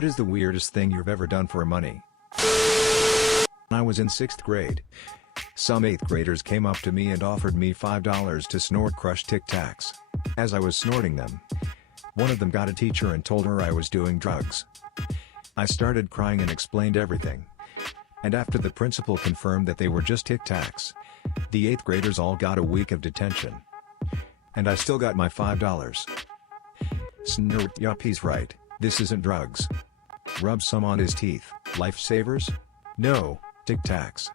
What is the weirdest thing you've ever done for money? I was in 6th grade. Some 8th graders came up to me and offered me $5 to snort crushed Tic Tacs. As I was snorting them, one of them got a teacher and told her I was doing drugs. I started crying and explained everything. And after the principal confirmed that they were just Tic Tacs, the 8th graders all got a week of detention. And I still got my $5. Snort, yup, he's right, this isn't drugs. Rub some on his teeth. Lifesavers? No, Tic Tacs.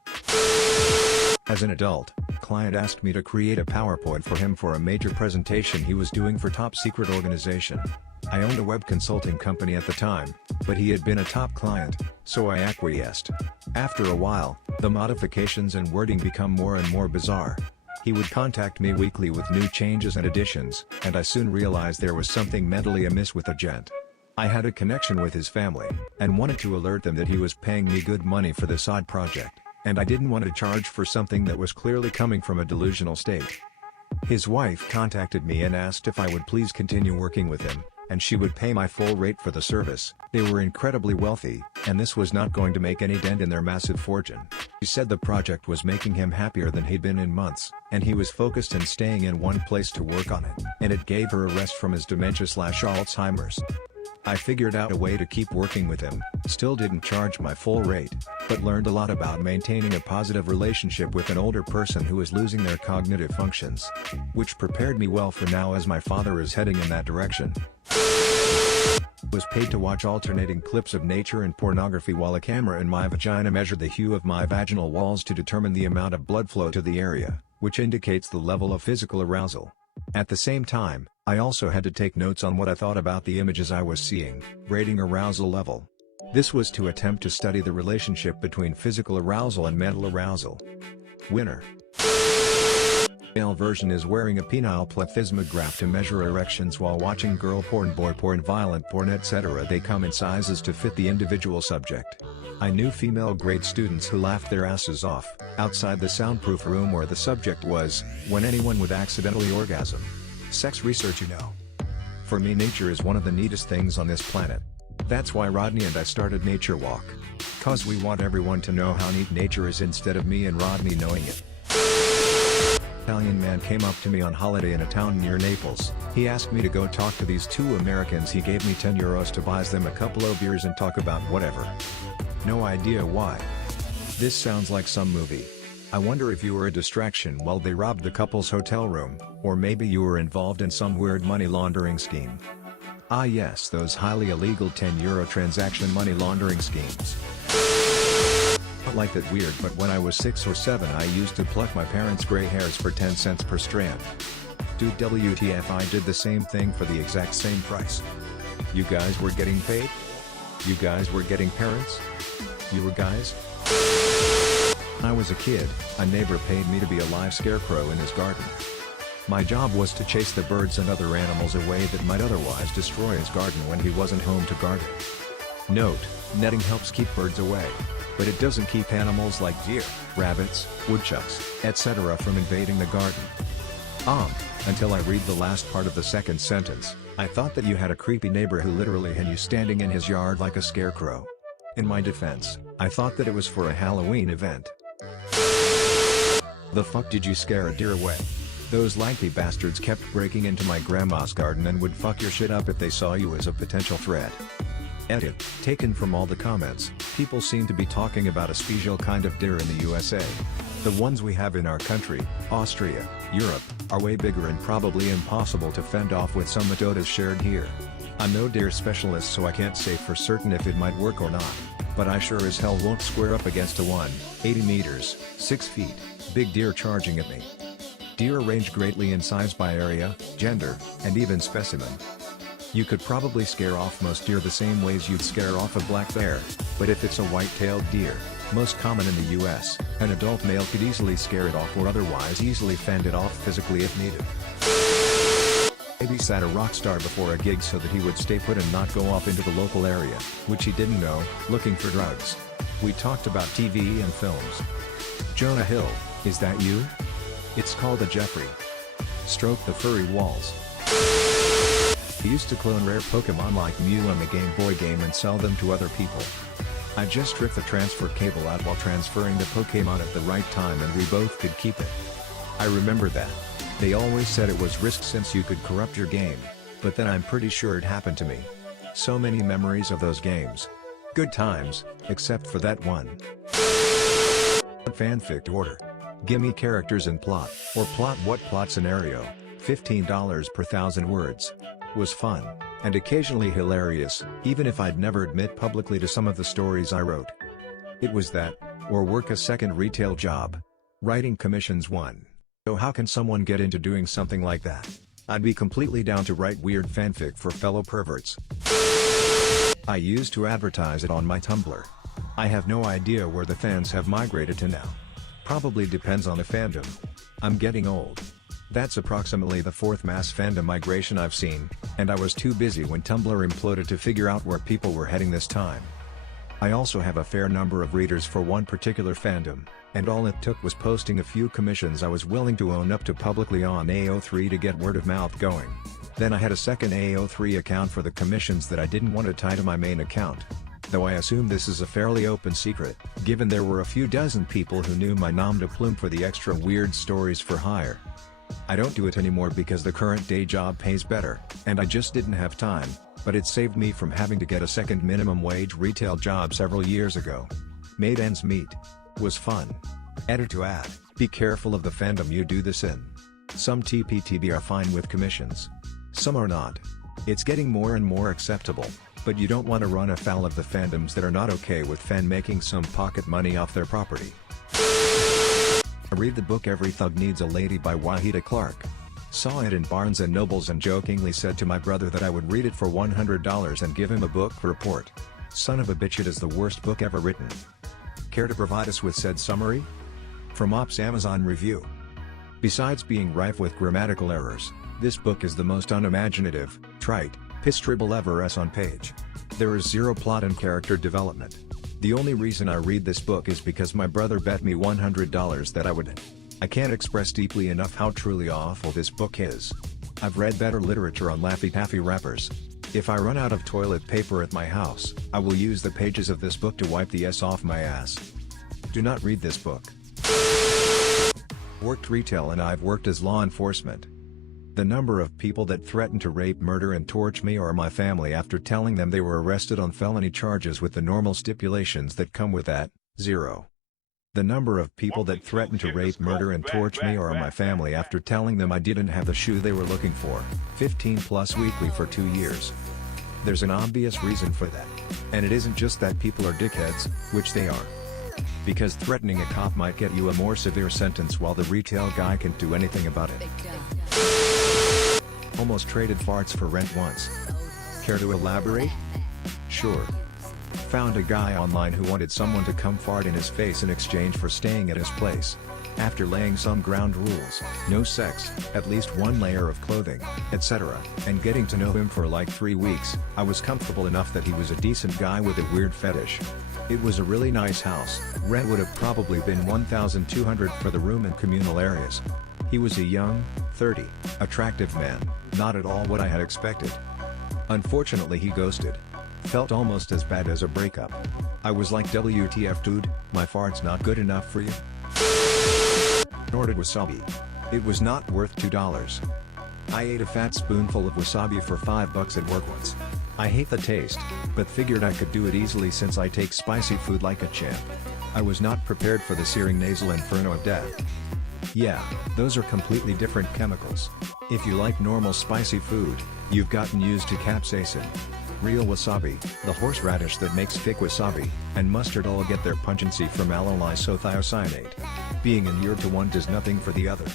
As an adult, client asked me to create a PowerPoint for him for a major presentation he was doing for top secret organization. I owned a web consulting company at the time, but he had been a top client, so I acquiesced. After a while, the modifications and wording become more and more bizarre. He would contact me weekly with new changes and additions, and I soon realized there was something mentally amiss with the gent. I had a connection with his family, and wanted to alert them that he was paying me good money for this odd project, and I didn't want to charge for something that was clearly coming from a delusional state. His wife contacted me and asked if I would please continue working with him, and she would pay my full rate for the service. They were incredibly wealthy, and this was not going to make any dent in their massive fortune. He said the project was making him happier than he'd been in months, and he was focused and staying in one place to work on it, and it gave her a rest from his dementia/Alzheimer's. I figured out a way to keep working with him, still didn't charge my full rate, but learned a lot about maintaining a positive relationship with an older person who is losing their cognitive functions. Which prepared me well for now as my father is heading in that direction. Was paid to watch alternating clips of nature and pornography while a camera in my vagina measured the hue of my vaginal walls to determine the amount of blood flow to the area, which indicates the level of physical arousal. At the same time, I also had to take notes on what I thought about the images I was seeing, rating arousal level. This was to attempt to study the relationship between physical arousal and mental arousal. Winner. Male version is wearing a penile plethysmograph to measure erections while watching girl porn, boy porn, violent porn, etc. They come in sizes to fit the individual subject. I knew female grade students who laughed their asses off, outside the soundproof room where the subject was, when anyone would accidentally orgasm. Sex research, you know. For me, nature is one of the neatest things on this planet. That's why Rodney and I started Nature Walk. Cause we want everyone to know how neat nature is instead of me and Rodney knowing it. Italian man came up to me on holiday in a town near Naples. He asked me to go talk to these two Americans. He gave me €10 to buy them a couple of beers and talk about whatever. No idea why. This sounds like some movie. I wonder if you were a distraction while they robbed the couple's hotel room, or maybe you were involved in some weird money laundering scheme. Ah yes, those highly illegal €10 transaction money laundering schemes. Not like that weird, but when I was 6 or 7 I used to pluck my parents' gray hairs for 10 cents per strand. Dude, WTF, I did the same thing for the exact same price. You guys were getting paid? You guys were getting parents? You were guys? When I was a kid, a neighbor paid me to be a live scarecrow in his garden. My job was to chase the birds and other animals away that might otherwise destroy his garden when he wasn't home to garden. Note, netting helps keep birds away, but it doesn't keep animals like deer, rabbits, woodchucks, etc. from invading the garden. Until I read the last part of the second sentence, I thought that you had a creepy neighbor who literally had you standing in his yard like a scarecrow. In my defense, I thought that it was for a Halloween event. The fuck did you scare a deer away? Those lanky bastards kept breaking into my grandma's garden and would fuck your shit up if they saw you as a potential threat. Edit, taken from all the comments, people seem to be talking about a special kind of deer in the USA. The ones we have in our country, Austria, Europe, are way bigger and probably impossible to fend off with some metodas shared here. I'm no deer specialist, so I can't say for certain if it might work or not, but I sure as hell won't square up against a 180 meters, 6 feet, big deer charging at me. Deer range greatly in size by area, gender, and even specimen. You could probably scare off most deer the same ways you'd scare off a black bear, but if it's a white-tailed deer, most common in the US, an adult male could easily scare it off or otherwise easily fend it off physically if needed. Babysat a rock star before a gig so that he would stay put and not go off into the local area, which he didn't know, looking for drugs. We talked about TV and films. Jonah Hill, is that you? It's called a Jeffrey. Stroke the furry walls. He used to clone rare Pokemon like Mew on the Game Boy game and sell them to other people. I just stripped the transfer cable out while transferring the Pokemon at the right time and we both could keep it. I remember that. They always said it was risk since you could corrupt your game, but then I'm pretty sure it happened to me. So many memories of those games. Good times, except for that one. Fanfic order. Gimme characters and plot, or plot what plot scenario, $15 per 1,000 words. Was fun, and occasionally hilarious, even if I'd never admit publicly to some of the stories I wrote. It was that, or work a second retail job. Writing commissions won. So how can someone get into doing something like that? I'd be completely down to write weird fanfic for fellow perverts. I used to advertise it on my Tumblr. I have no idea where the fans have migrated to now. Probably depends on the fandom. I'm getting old. That's approximately the 4th mass fandom migration I've seen, and I was too busy when Tumblr imploded to figure out where people were heading this time. I also have a fair number of readers for one particular fandom, and all it took was posting a few commissions I was willing to own up to publicly on AO3 to get word of mouth going. Then I had a second AO3 account for the commissions that I didn't want to tie to my main account. Though I assume this is a fairly open secret, given there were a few dozen people who knew my nom de plume for the extra weird stories for hire. I don't do it anymore because the current day job pays better, and I just didn't have time, but it saved me from having to get a second minimum wage retail job several years ago. Made ends meet. Was fun. Edit to add, be careful of the fandom you do this in. Some TPTB are fine with commissions. Some are not. It's getting more and more acceptable, but you don't want to run afoul of the fandoms that are not okay with fan making some pocket money off their property. I read the book Every Thug Needs a Lady by Wahida Clark. Saw it in Barnes & Nobles and jokingly said to my brother that I would read it for $100 and give him a book report. Son of a bitch, it is the worst book ever written. Care to provide us with said summary? From Ops Amazon Review. Besides being rife with grammatical errors, this book is the most unimaginative, trite, piss dribble ever on page. There is zero plot and character development. The only reason I read this book is because my brother bet me $100 that I would. I can't express deeply enough how truly awful this book is. I've read better literature on Laffy Taffy wrappers. If I run out of toilet paper at my house, I will use the pages of this book to wipe the S off my ass. Do not read this book. Worked retail and I've worked as law enforcement. The number of people that threaten to rape, murder and torch me or my family after telling them they were arrested on felony charges with the normal stipulations that come with that, 0. The number of people that threaten to rape, murder and torch me or my family after telling them I didn't have the shoe they were looking for, 15 plus weekly for 2 years. There's an obvious reason for that. And it isn't just that people are dickheads, which they are. Because threatening a cop might get you a more severe sentence while the retail guy can't do anything about it. Almost traded farts for rent once. Care to elaborate? Sure. Found a guy online who wanted someone to come fart in his face in exchange for staying at his place. After laying some ground rules, no sex, at least one layer of clothing, etc., and getting to know him for like 3 weeks, I was comfortable enough that he was a decent guy with a weird fetish. It was a really nice house. Rent would have probably been $1,200 for the room and communal areas. He was a young, 30, attractive man, not at all what I had expected. Unfortunately he ghosted. Felt almost as bad as a breakup. I was like, WTF dude, my fart's not good enough for you? Ordered wasabi. It was not worth $2. I ate a fat spoonful of wasabi for $5 at work once. I hate the taste, but figured I could do it easily since I take spicy food like a champ. I was not prepared for the searing nasal inferno of death. Yeah, those are completely different chemicals. If you like normal spicy food, you've gotten used to capsaicin. Real wasabi, the horseradish that makes thick wasabi, and mustard all get their pungency from allylisothiocyanate. Being inured to one does nothing for the other.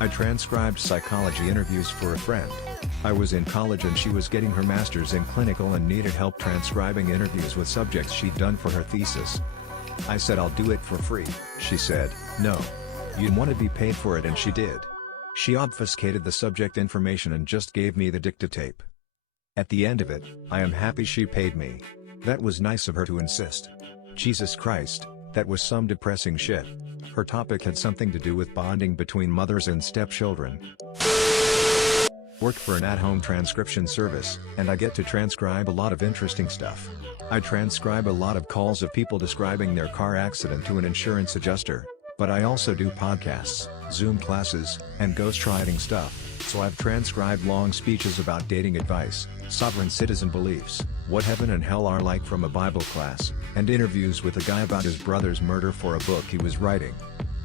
I transcribed psychology interviews for a friend. I was in college and she was getting her master's in clinical and needed help transcribing interviews with subjects she'd done for her thesis. I said I'll do it for free. She said, no. You'd want to be paid for it, and she did. She obfuscated the subject information and just gave me the dictatape. At the end of it, I am happy she paid me. That was nice of her to insist. Jesus Christ, that was some depressing shit. Her topic had something to do with bonding between mothers and stepchildren. Work for an at-home transcription service, and I get to transcribe a lot of interesting stuff. I transcribe a lot of calls of people describing their car accident to an insurance adjuster, but I also do podcasts, Zoom classes, and ghostwriting stuff, so I've transcribed long speeches about dating advice, sovereign citizen beliefs, what heaven and hell are like from a Bible class, and interviews with a guy about his brother's murder for a book he was writing.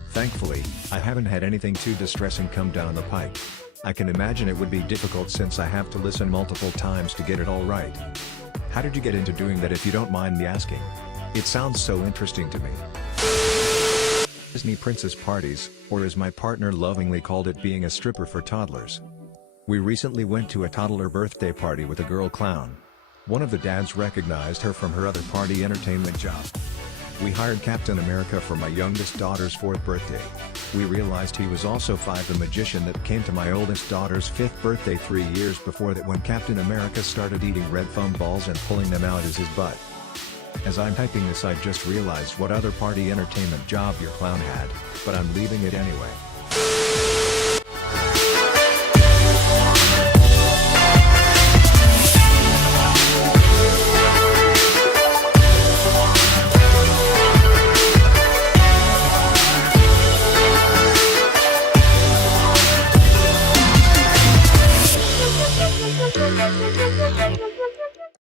Thankfully, I haven't had anything too distressing come down the pike. I can imagine it would be difficult since I have to listen multiple times to get it all right. How did you get into doing that if you don't mind me asking? It sounds so interesting to me. Disney princess parties, or as my partner lovingly called it, being a stripper for toddlers. We recently went to a toddler birthday party with a girl clown. One of the dads recognized her from her other party entertainment job. We hired Captain America for my youngest daughter's 4th birthday. We realized he was also 5, the magician that came to my oldest daughter's 5th birthday 3 years before that, when Captain America started eating red foam balls and pulling them out as his butt. As I'm typing this, I just realized what other party entertainment job your clown had, but I'm leaving it anyway.